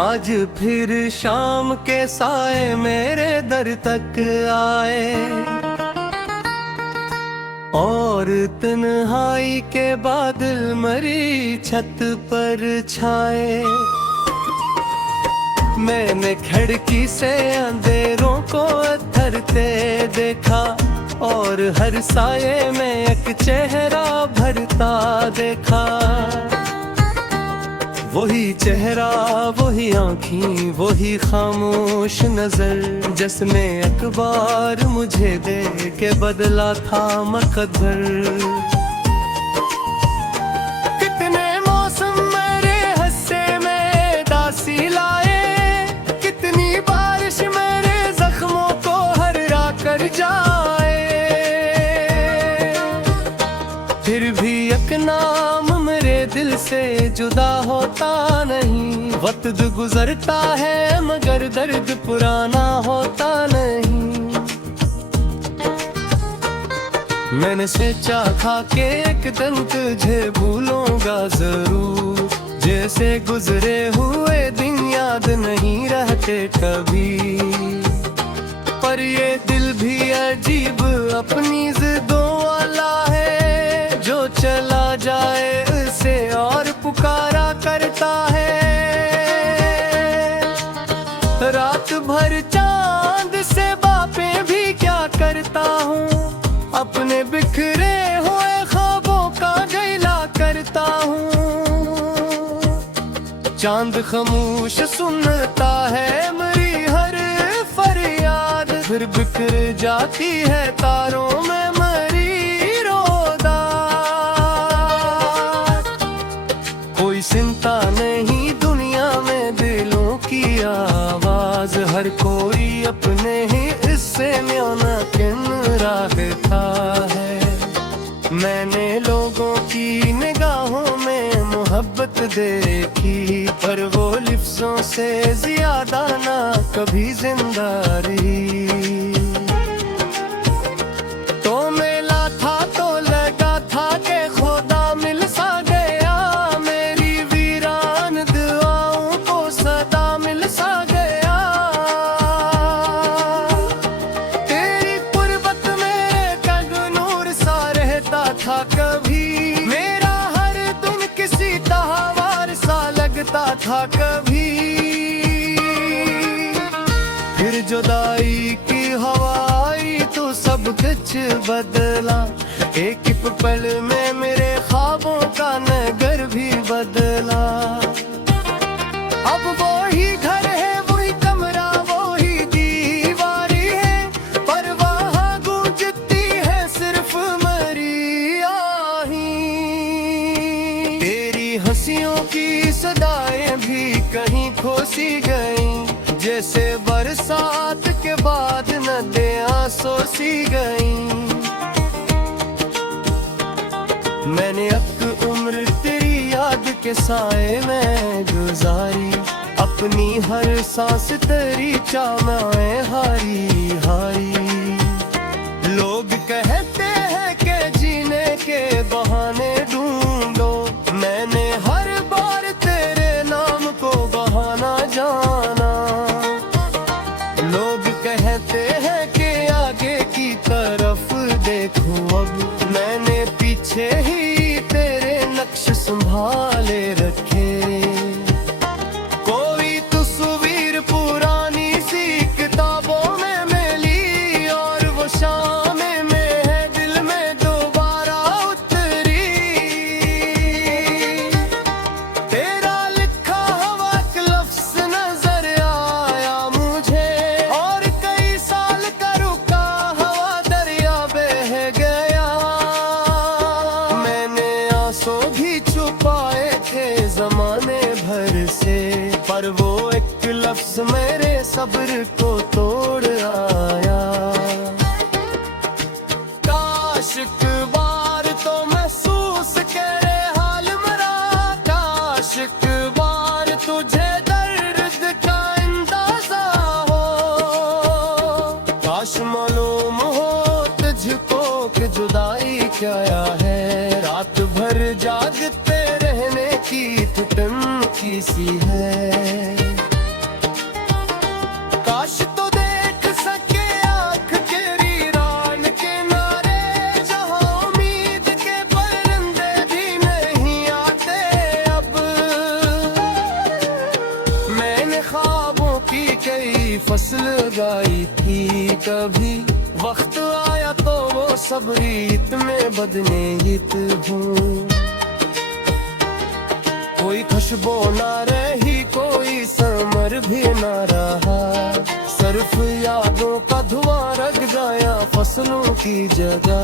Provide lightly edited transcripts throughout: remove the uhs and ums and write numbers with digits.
आज फिर शाम के साए मेरे दर तक आए, और तन्हाई के बादल मरी छत पर छाए। मैंने खिड़की से अंधेरों को अथरते देखा, और हर साये में एक चेहरा भरता देखा। वही चेहरा, वही आँखें, वही खामोश नजर, जिसने अखबार मुझे दे के बदला था मकद्दर। कितने मौसम मेरे हस्से में दासी लाए, कितनी बारिश मेरे जख्मों को हरा कर जाए। फिर भी एक नाम मेरे दिल से जुदा होता नहीं। वक्त गुजरता है मगर दर्द पुराना होता नहीं। मैंने सोचा था कि एक दिन तुझे भूलूंगा जरूर, जैसे गुजरे हुए दिन याद नहीं रहते कभी। पर ये दिल भी अजीब अपनी जिद्दों वाला है, जो चला जाए उसे और पुकारा करता है। रात भर चांद से बातें भी क्या करता हूँ, अपने बिखरे हुए ख्वाबों का गैला करता हूँ। चांद खामोश सुनता है मेरी हर फरियाद, फिर बिखर जाती है तारों में मेरी रोदा। कोई चिंता नहीं दुनिया में दिलों की आवाज, हर कोई अपने ही इससे म्यानकिन रखता है। मैंने लोगों की निगाहों में मोहब्बत देखी, पर वो लिफ्ज़ों से ज्यादा ना कभी जिंदा रही। तो मेला था तो लगा था कि खुदा मिल सा गया, मेरी वीरान दुआओं को सदा मिल सा गया। तेरी कुर्बत में कग नूर सा रहता था कभी, मेरा हर दिन किसी तहवार सा लगता था कभी। फिर जुदाई की हवा आई तो सब कुछ बदला, एक पल में मेरे ख्वाबों का नगर भी बदला। अब वो ही घर है, वही कमरा, वो ही दीवारी है, पर वहाँ गूंजती है सिर्फ मेरी आही। तेरी हंसियों की सदाएं भी कहीं खो सी गईं, जैसे बरसात के बाद नदियाँ सोसी गईं। मैंने अब उम्र तेरी याद के साए में गुजारी, अपनी हर सांस तेरी चाहमें हारी हारी। लोग कहते हैं कि जीने के बहाने ढूंढो, मैंने हर बार तेरे नाम को बहाना जाना। लोग कहते हैं कि आगे की तरफ देखो, अब मैंने पीछे ही तेरे नक्श संभाले रखे। कोई तस्वीर पुरानी सी किताबों में मिली, और वो शामें में है दिल में दोबारा उतरी। तेरा लिखा हुआ एक लफ्ज़ नजर आया मुझे, और कई साल का रुका हुआ दरिया बह गया। मैंने आंसू भी छुपाए थे जमाने भर से, पर वो एक लफ्ज़ मेरे सब्र को तोड़ आया। काश एक बार तो महसूस करे हाल मेरा, काश एक बार तुझे दर्द का अंदाजा हो। काश मालूम हो तुझको कि जुदाई क्या है, रात भर जागते रहने की तो टंकी सी है। सब रीत में बदनीत हूँ। कोई खुशबू ना रही, कोई समर भी ना रहा, सिर्फ यादों का धुआं रख गया फसलों की जगह।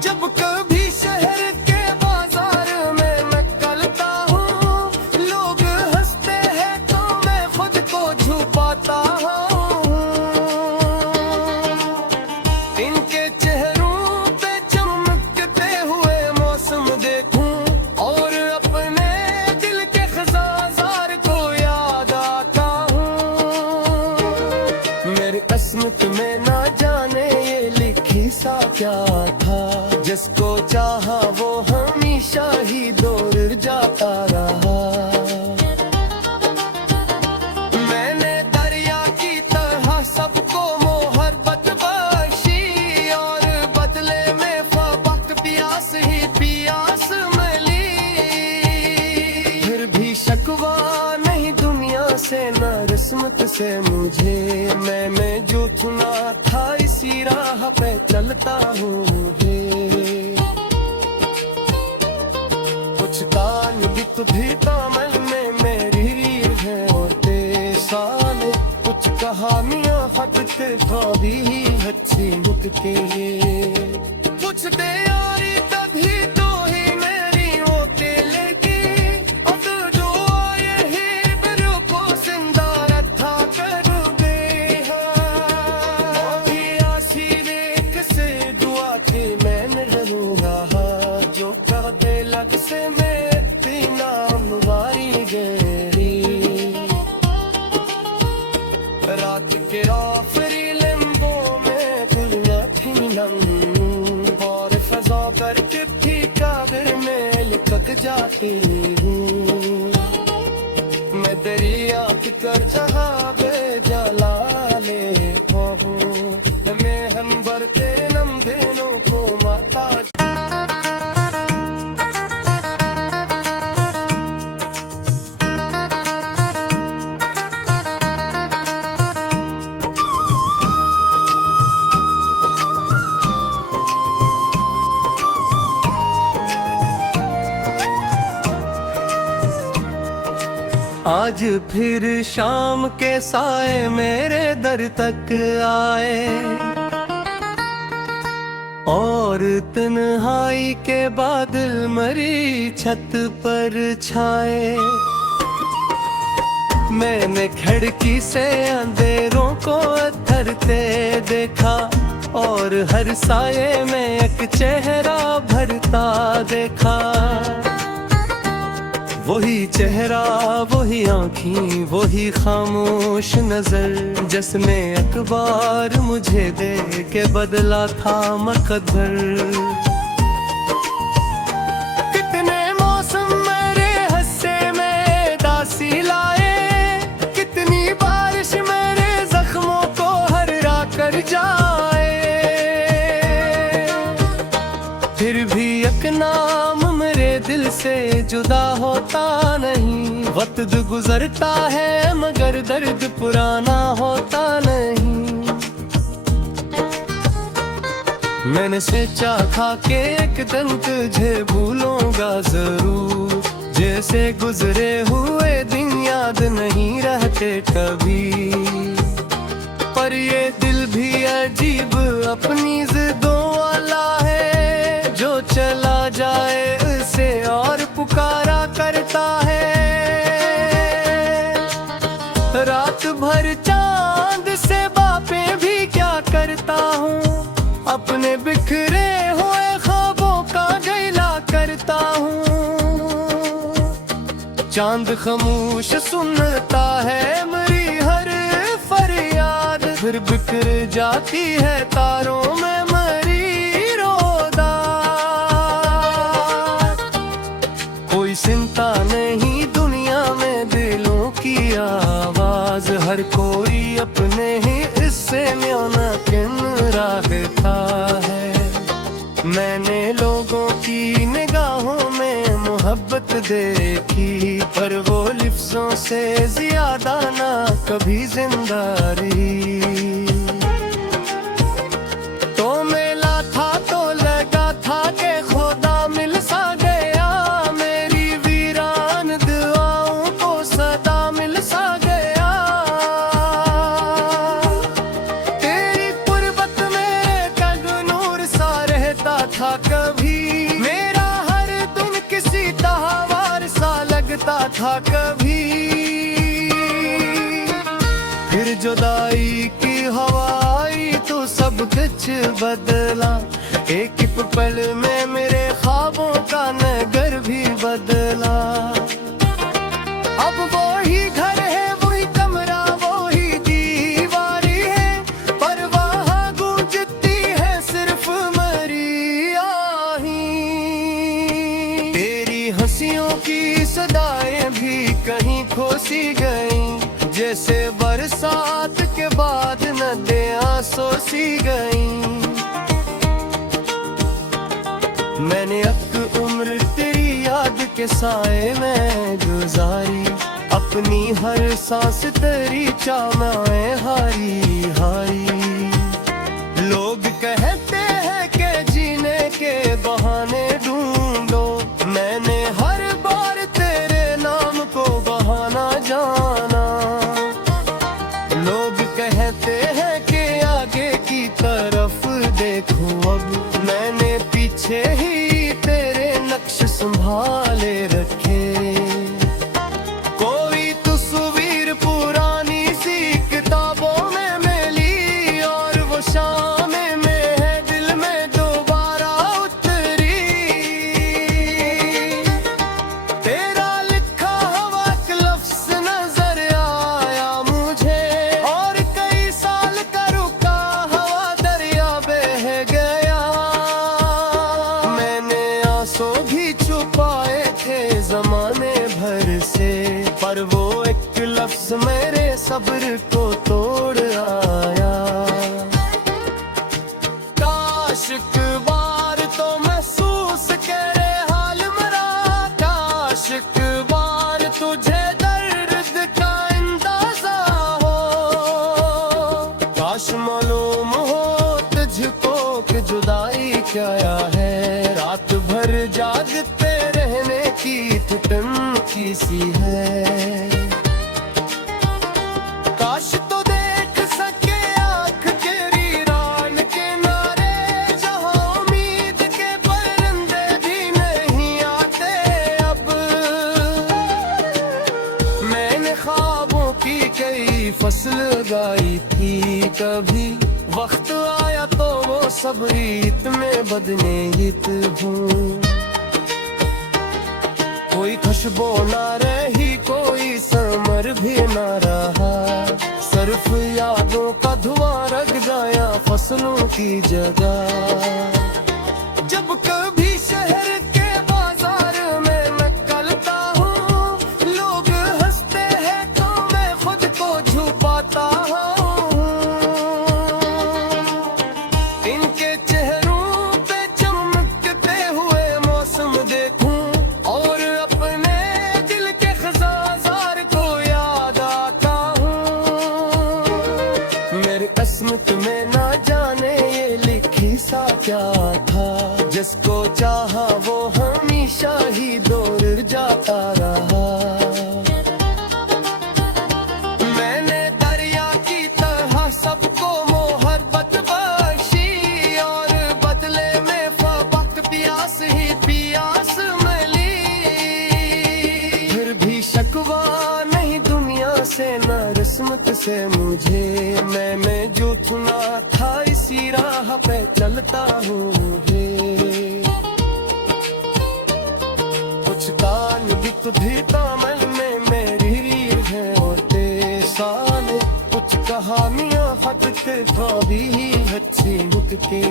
जब कभी शहर के बाजार में निकलता हूँ, लोग हंसते हैं तो मैं खुद को छुपाता हूँ। इनके चेहरों पे चमकते हुए मौसम देखूं और अपने दिल के खजाजार को याद आता हूँ। मेरी किस्मत में ना जाने ये लिखी सा क्या था, जिसको चाहा वो हमेशा ही दूर जाता रहा। मैंने दरिया की तरह सबको मोहब्बत बख्शी और बदले में फबक प्यास ही प्यास मिली। फिर भी शकवा नहीं दुनिया से न किस्मत से मुझे, मैंने जो चुना था इसी राह पे चलता हूँ मुझे। कुछ कान भी तामल में मेरी रीढ़ है और पेशान, कुछ कहानियाँ हद के भाभी अच्छी लुक के, कुछ तैयारी तभी तो ही मेरी होते लगी। अब जो आए ही बिरु को जिंदा रखा कर गए हैं। आसी देख से दुआ के मैंने रहूँगा, जो कह दे लग से मैं पीना वारी गई। रात के आखिरी लम्हों में दुनिया थी लम्हों और फजा कर चिट्ठी कागज में लिखक जाती हूँ। मैं दरिया की कर जहाँ बेजला ले पाऊँ, मैं हम बरते नम दिनों को माता। आज फिर शाम के साए मेरे दर तक आए और तन्हाई के बादल मरी छत पर छाए। मैंने खिड़की से अंधेरों को थरते देखा और हर साए में एक चेहरा भरता देखा। वही चेहरा, वही आँखी, वही खामोश नजर, जिसने अखबार मुझे दे के बदला था मकद्दर। कितने मौसम मेरे हस्से में दासी लाए, कितनी बारिश मेरे जख्मों को हरा कर जाए। फिर भी एक नाम मेरे दिल से जुदा होता नहीं, वक्त गुजरता है मगर दर्द पुराना होता नहीं। मैंने सोचा था कि एक दिन तुझे भूलूंगा जरूर, जैसे गुजरे हुए दिन याद नहीं रहते कभी। पर ये दिल भी अजीब अपनी जिद्दों वाला है, जो चला जाए उसे और पुकारा करता है। रात भर चांद से बातें भी क्या करता हूँ, अपने बिखरे हुए ख्वाबों का गैला करता हूँ। चांद खामोश सुनता है मेरी हर फरियाद, फिर बिखर जाती है तारों में मेरी रोदा। कोई चिंता नहीं दुनिया में दिलों की आवाज, हर कोई अपने ही इससे म्याना किन रखता है। मैंने लोगों की निगाहों में मोहब्बत देखी, पर वो लिफ्ज़ों से ज्यादा ना कभी जिंदा रही। तो मैं था कभी। फिर जुदाई की हवा आई तो सब कुछ बदला। एक ही पल में मेरे ख्वाबों का नगर भी बदला। अब वो ही घर है, वही कमरा, वो ही दीवारी है, पर वहाँ गूंजती है सिर्फ मरी आही। तेरी हंसियों की सदाएं भी कहीं खो सी गईं, जैसे बरसात के बाद नदियाँ सोसी गईं। मैंने एक उम्र तेरी याद के साए में गुजारी, अपनी हर सांस तेरी चाहमें हारी हारी। लोग कहते हैं कि जीने के बहाने ढूंढो, मैंने हर बार तेरे नाम को बहाना जाना। लोग कहते हैं कि आगे की तरफ देखो, अब मैंने पीछे ही तेरे नक्श संभाले रखे। कोई तस्वीर पुरानी सी किताबों में मिली, और वो शामें में है दिल में दोबारा उतरी। तेरा लिखा हुआ एक लफ्ज़ नजर आया मुझे, और कई साल का रुका हुआ दरिया बह गया। मैंने आंसू भी छुपाए थे जमाने भर से, पर वो एक लफ्ज़ मेरे सब्र को तोड़ आया। काश एक बार तो महसूस करे हाल मेरा, काश एक बार तुझे दर्द का अंदाजा हो। काश मालूम हो तुझको कि जुदाई क्या है, रात भर जागते रहने की ठुठुन सी है। काश तो देख सके आँख तेरी रान के नारे, जहाँ उम्मीद के परिंदे भी नहीं आते अब। मैंने ख्वाबों की कई फसल उगाई थी, कभी वक्त आया तो वो सब रीत में बदनीत हूँ। कोई खुशबू ना रही, कोई समर भी ना रहा, सिर्फ यादों का धुआं रख गया फसलों की जगह। जब कभी शहर के बाजार में निकलता हूँ, लोग हंसते हैं तो मैं खुद को छुपाता हूँ। इनके चेहरों पे चमकते हुए मौसम देखूं, और अपने दिल के खजाजार को याद आता हूँ। मेरी किस्मत में ना जाने ये लिखी सा क्या था, जिसको चाहा वो हमेशा ही दूर जाता रहा। मैंने दरिया की तरह सबको मोहब्बत बख्शी, और बदले में फबक प्यास ही प्यास मिली। फिर भी शकवा नहीं दुनिया से न किस्मत से मुझे, मैंने जो चुना था इसी राह पे चलता हूँ मुझे। कुछ कान भी तुझी दामन में मेरी रीढ़ है और तेसान, कुछ कहानियाँ हद के भी अच्छी मुझ के।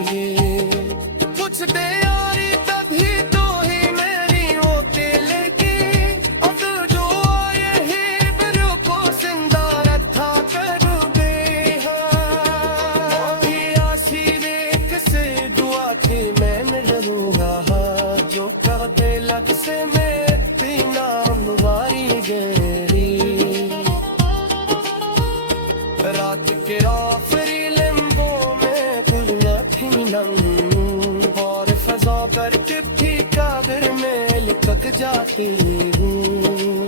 कुछ दे यारी तभी तो ही मेरी होते लगी, अब जो आए ही बिरु को जिंदा रखा करोगे। अभी आसी देख से दुआ के मैं मिलूंगा, जो कर दे लग से मेरी नाम वारी गरी। रात के आखिरी लम्हों में खुलिया थी लम्हों, और फजा पर चिट्ठी कागज में लिपट जाती हूँ।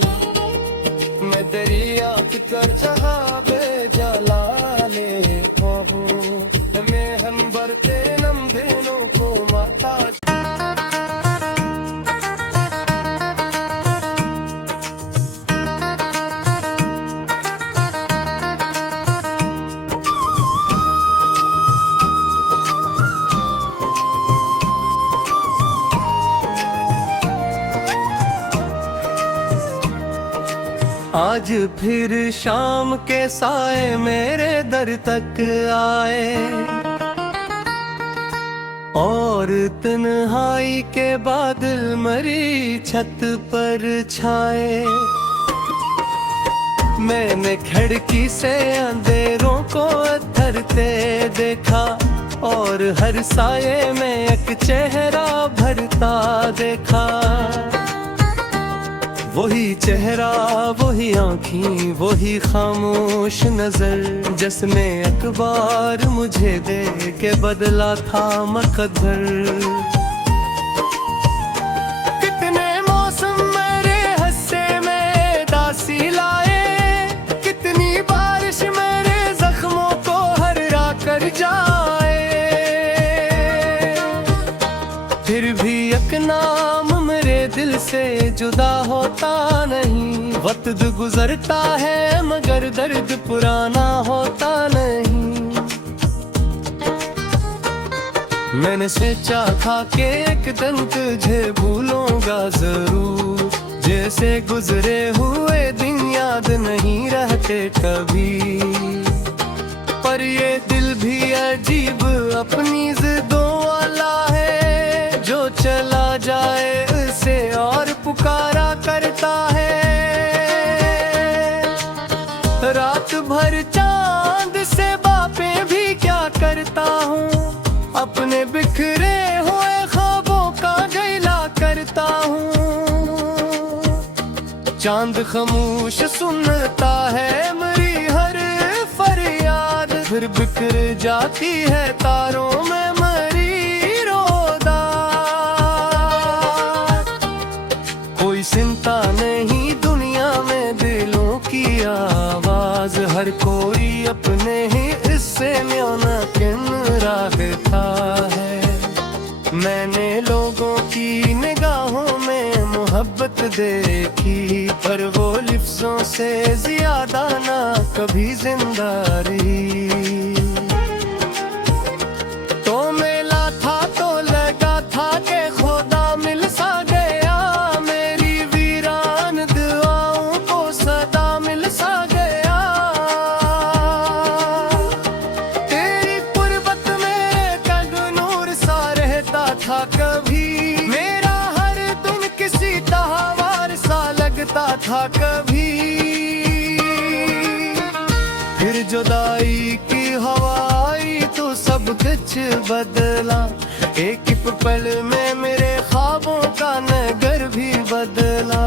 मैं दरिया कर जहाँ बे जला ले पाऊँ, मैं हम बरते नम दिनों को माता। आज फिर शाम के साए मेरे दर तक आए, और तन्हाई के बादल मरी छत पर छाए। मैंने खिड़की से अंधेरों को उतरते देखा, और हर साये में एक चेहरा भरता देखा। वही चेहरा, वही आँखें, वही खामोश नजर, जिसने अखबार मुझे दे के बदला था मकद्दर। कितने मौसम मेरे हस्से में दासी लाए, कितनी बारिश मेरे जख्मों को हरा कर जाए। फिर भी एक नाम मेरे दिल से जुदा होता नहीं, वक्त गुजरता है मगर दर्द पुराना होता नहीं। मैंने सोचा था कि एक दिन तुझे भूलूंगा जरूर, जैसे गुजरे हुए दिन याद नहीं रहते कभी। पर ये दिल भी अजीब अपनी जिद्दों वाला है, जो चला जाए उसे और पुकारा करता है। रात भर चांद से बातें भी क्या करता हूँ, अपने बिखरे हुए ख्वाबों का गैला करता हूँ। चांद खामोश सुनता है मेरी हर फरियाद, फिर बिखर जाती है तारों में मरी रोदा। कोई चिंता नहीं दुनिया में दिलों की आवाज, हर कोई अपने ही इससे म्याना किन रखता है। मैंने लोगों की निगाहों में मोहब्बत देखी, पर वो लिफ्ज़ों से ज्यादा ना कभी जिंदा रही। तो मेला था तो लगा था कि खुदा मिल सा गया, मेरी वीरान दुआओं को सदा मिल सा गया। तेरी कुर्बत में कद नूर सा रहता था कभी, मेरा हर दिन किसी तहवार सा लगता था कभी। फिर जुदाई की हवा आई तो सब कुछ बदला, एक पल में मेरे ख्वाबों का नगर भी बदला।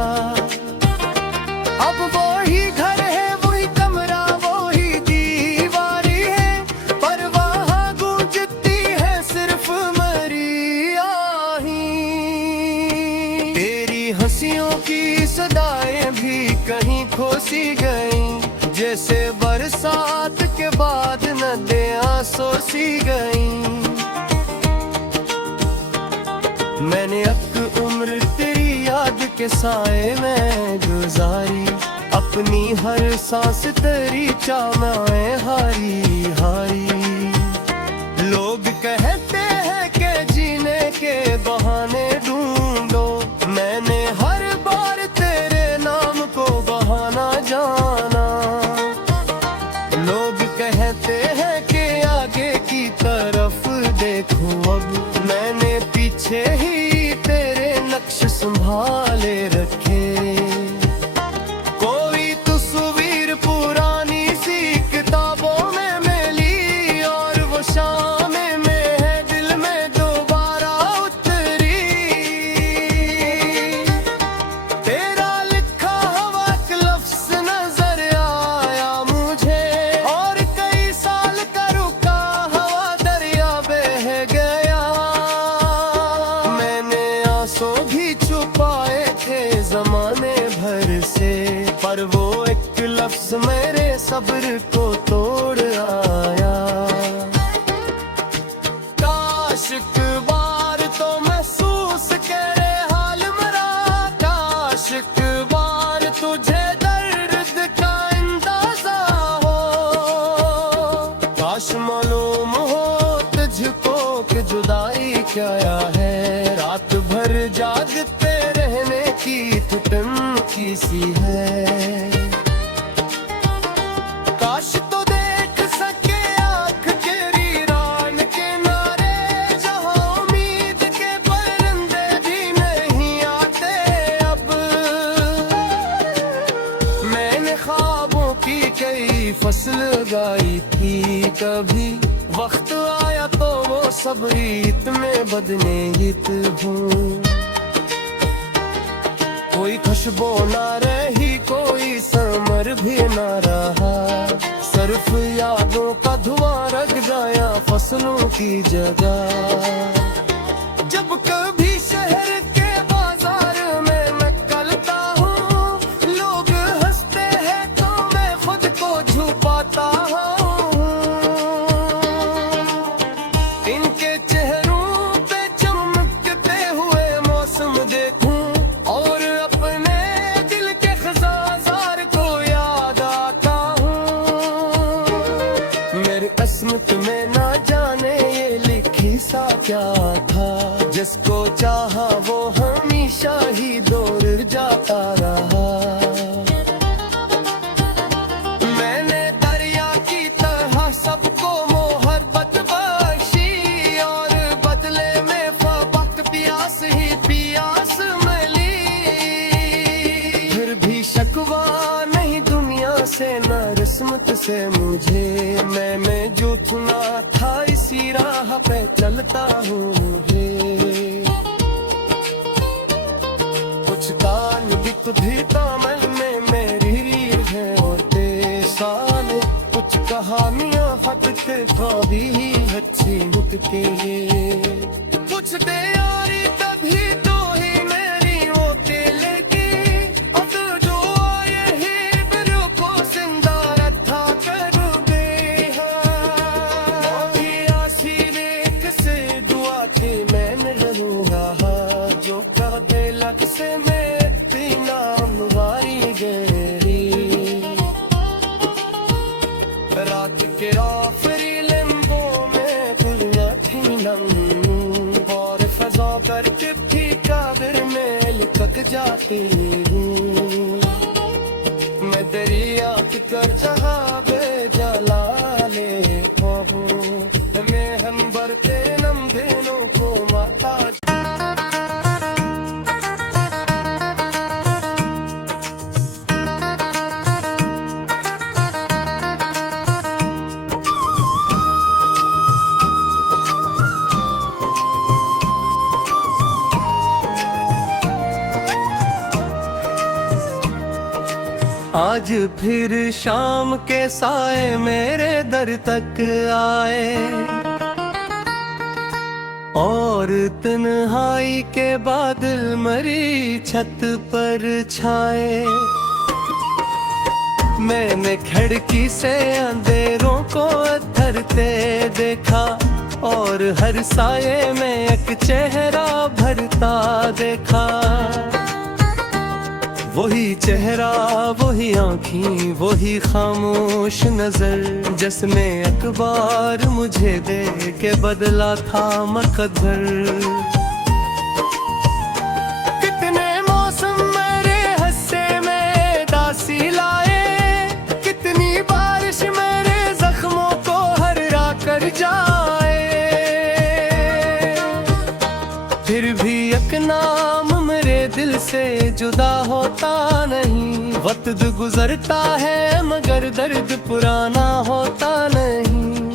अब वो ही घर है, वही कमरा, वो ही दीवारी है, पर वहाँ गूंजती है सिर्फ मरी आही। तेरी हंसियों की सदाएं भी कहीं खो सी गईं, जैसे बरसात के बाद नदियाँ सोसी गईं। मैंने अब उम्र तेरी याद के साए में गुजारी, अपनी हर सांस तेरी चाहनाएं हारी हारी। लोग कहते हैं कि जीने के बहाने ढूंढो, मैंने हर बार तेरे नाम को बहाना जाना। लोग कहते हैं कि आगे की तरफ देखो, अब मैंने पीछे ही तेरे नक्श संभाले रखे। कोई तस्वीर पुरानी सी किताबों में मिली, और वो शामें में है दिल में दोबारा उतरी। तेरा लिखा हुआ एक लफ्ज़ नजर आया मुझे, और कई साल का रुका हुआ दरिया बह गया। मैंने आंसू भी छुपाए थे जमाने भर से, पर वो एक लफ्ज़ मेरे सब्र को तोड़ आया। काश एक बार तो महसूस करे हाल मरा, काश एक बार तुझे दर्द का अंदाजा हो। काश मालूम हो तुझको कि जुदाई क्या है, रात भर जागते रहने की ठुटन की सी है। फसल उगाई थी कभी, वक्त आया तो वो सब रीत में बदनेहित हूँ। कोई खुशबू ना रही, कोई समर भी ना रहा, सिर्फ यादों का धुआं रख गया फसलों की जगह। जब कभी शहर के बाजार में निकलता हूँ, लोग हंसते हैं तो मैं खुद को छुपाता हूँ। इनके चेहरों पे चमकते हुए मौसम देखूं और अपने दिल के खजाजार को याद आता हूँ। मेरी किस्मत में ना जाने ये लिखी सा क्या था, जिसको चाहा वो हमेशा ही दूर जाता रहा। मैंने दरिया की तरह सबको मोहब्बत बख्शी और बदले में फबक प्यास ही प्यास मिली। फिर भी शिकवा नहीं दुनिया से न किस्मत से मुझे, मैंने जो चुना था इसी राह पे चलता हूँ मुझे। कुछ कान भी तामल में मेरी रीढ़ है और पेशान, कुछ कहानियां हद के ख्वाबी ही अच्छी मुकते, कुछ तैयारी तभी तो ही मेरी होते लगी। अब जो आए ही बिरु को जिंदा रखा कर दे, अभी आसी देख से दुआ के मैं रहूंगा, जो कह दे लग से मैं नाम वारी गई। रात के आखिरी लम्हों में खुलियां थी लम्हों और फजा पर चिट्ठी कागज में लिखक जाती हूँ। मैं तेरी आँख कर जहाँ बेजला ले पाऊँ, मैं हम बरते नम दिनों को माता। आज फिर शाम के साए मेरे दर तक आए और तन्हाई के बादल मरी छत पर छाए। मैंने खिड़की से अंधेरों को उतरते देखा और हर साए में एक चेहरा भरता देखा। वही चेहरा, वही आँखें, वही खामोश नजर, जिसने अखबार मुझे दे के बदला था मकद्दर। कितने मौसम मेरे हिस्से में दासी लाए, कितनी बारिश मेरे जख्मों को हरा कर जाए। फिर भी एक नाम मेरे दिल से जुदा होता नहीं, वक्त गुजरता है मगर दर्द पुराना होता नहीं।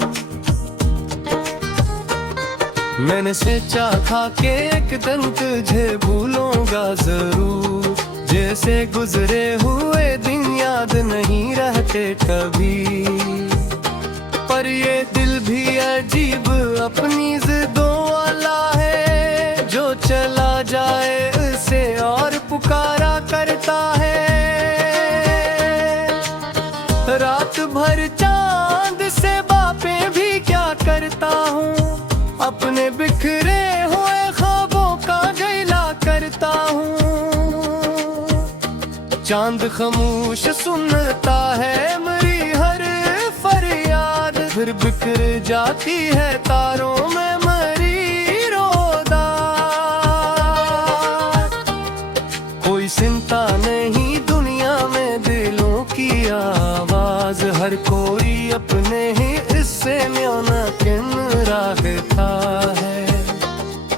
मैंने सोचा था कि एक दिन तुझे भूलूंगा जरूर, जैसे गुजरे हुए दिन याद नहीं रहते कभी। पर ये दिल भी अजीब अपनी जिद्दों वाला है, जो चला जाए उसे और पुकारा करता है। रात भर चांद से बातें भी क्या करता हूँ, अपने बिखरे हुए ख्वाबों का गैला करता हूँ। चांद खामोश सुनता है मेरी हर फरियाद, फिर बिखर जाती है तारों में मेरी रोदा। कोई चिंता नहीं दुनिया में दिलों की आवाज, हर कोई अपने ही हिस्से में मुनकिन रखता है।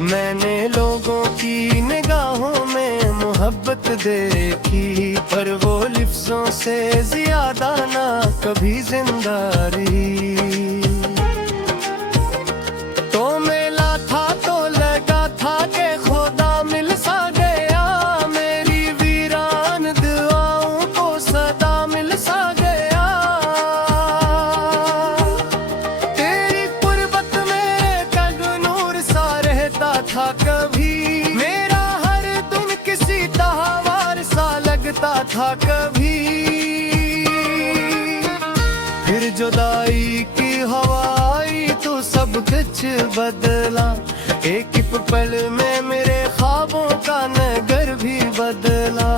मैंने लोगों की निगाहों में मोहब्बत मोहब्बत देखी, पर वो लिफ्ज़ों से ज्यादा ना कभी जिंदा रही। तो मेला था तो लगा था कि खुदा मिल सा गया, मेरी वीरान दुआओं को सदा मिल सा गया। तेरी कुर्बत में कल्ब नूर सा रहता था कभी, मेरा हर दिन किसी तहवार सा लगता था कभी। फिर जुदाई की हवा आई तो सब कुछ बदला, एक पल में मेरे ख्वाबों का नगर भी बदला।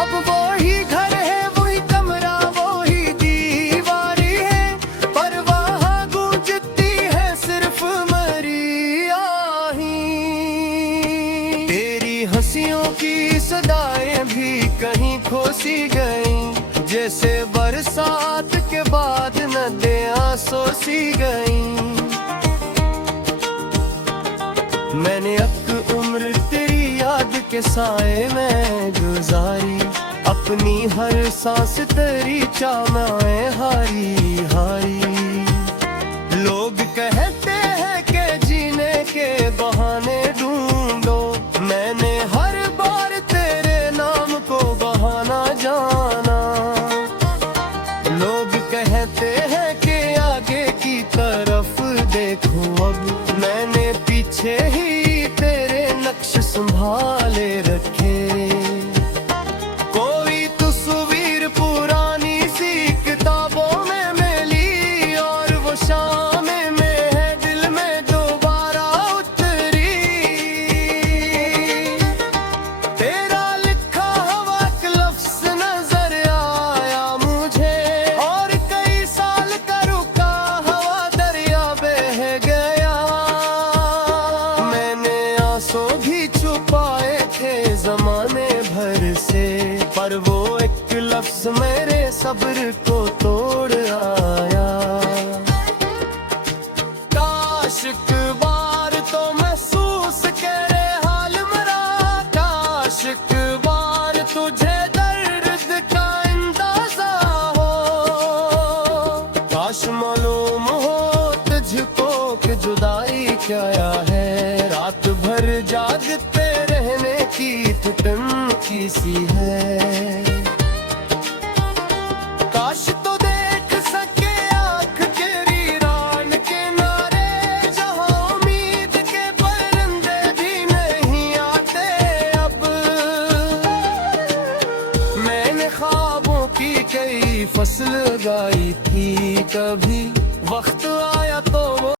अब वो ही घर है, वही कमरा, वो ही दीवारी है, पर वहाँ गूंजती है सिर्फ मरी आही। तेरी हंसियों की सदाएं भी कहीं खो सी गईं, जैसे बरसात के बाद नदियाँ सोसी गईं। मैंने एक उम्र तेरी याद के साए में गुजारी, अपनी हर सांस तेरी चाहमें हारी हारी। लोग कहते हैं कि जीने के बहाने ढूंढो, मैंने हर बार तेरे नाम को बहाना जाना। लोग कहते हैं कि आगे की तरफ देखो, अब मैंने पीछे ही तेरे नक्श संभाले रखे। कोई तस्वीर पुरानी सी किताबों में मिली, और वो शामें में है दिल में दोबारा उतरी। तेरा लिखा हुआ एक लफ्ज़ नजर आया मुझे, और कई साल का रुका हुआ दरिया बह गया। मैंने आंसू भी छुपाए थे जमाने भर से, पर वो एक लफ्ज़ मेरे सब्र को तोड़ आया। काश एक बार तो महसूस करे हाल मरा, काश एक बार तुझे दर्द का अंदाजा हो, काश मालूम हो तुझको कि जुदाई क्या है, रात भर जागते रहने की ठिठुन सी है। काश तो देख सके आँख के वीरान किनारे, जहाँ उम्मीद के परिंदे भी नहीं आते अब। मैंने ख्वाबों की कई फसल उगाई थी कभी,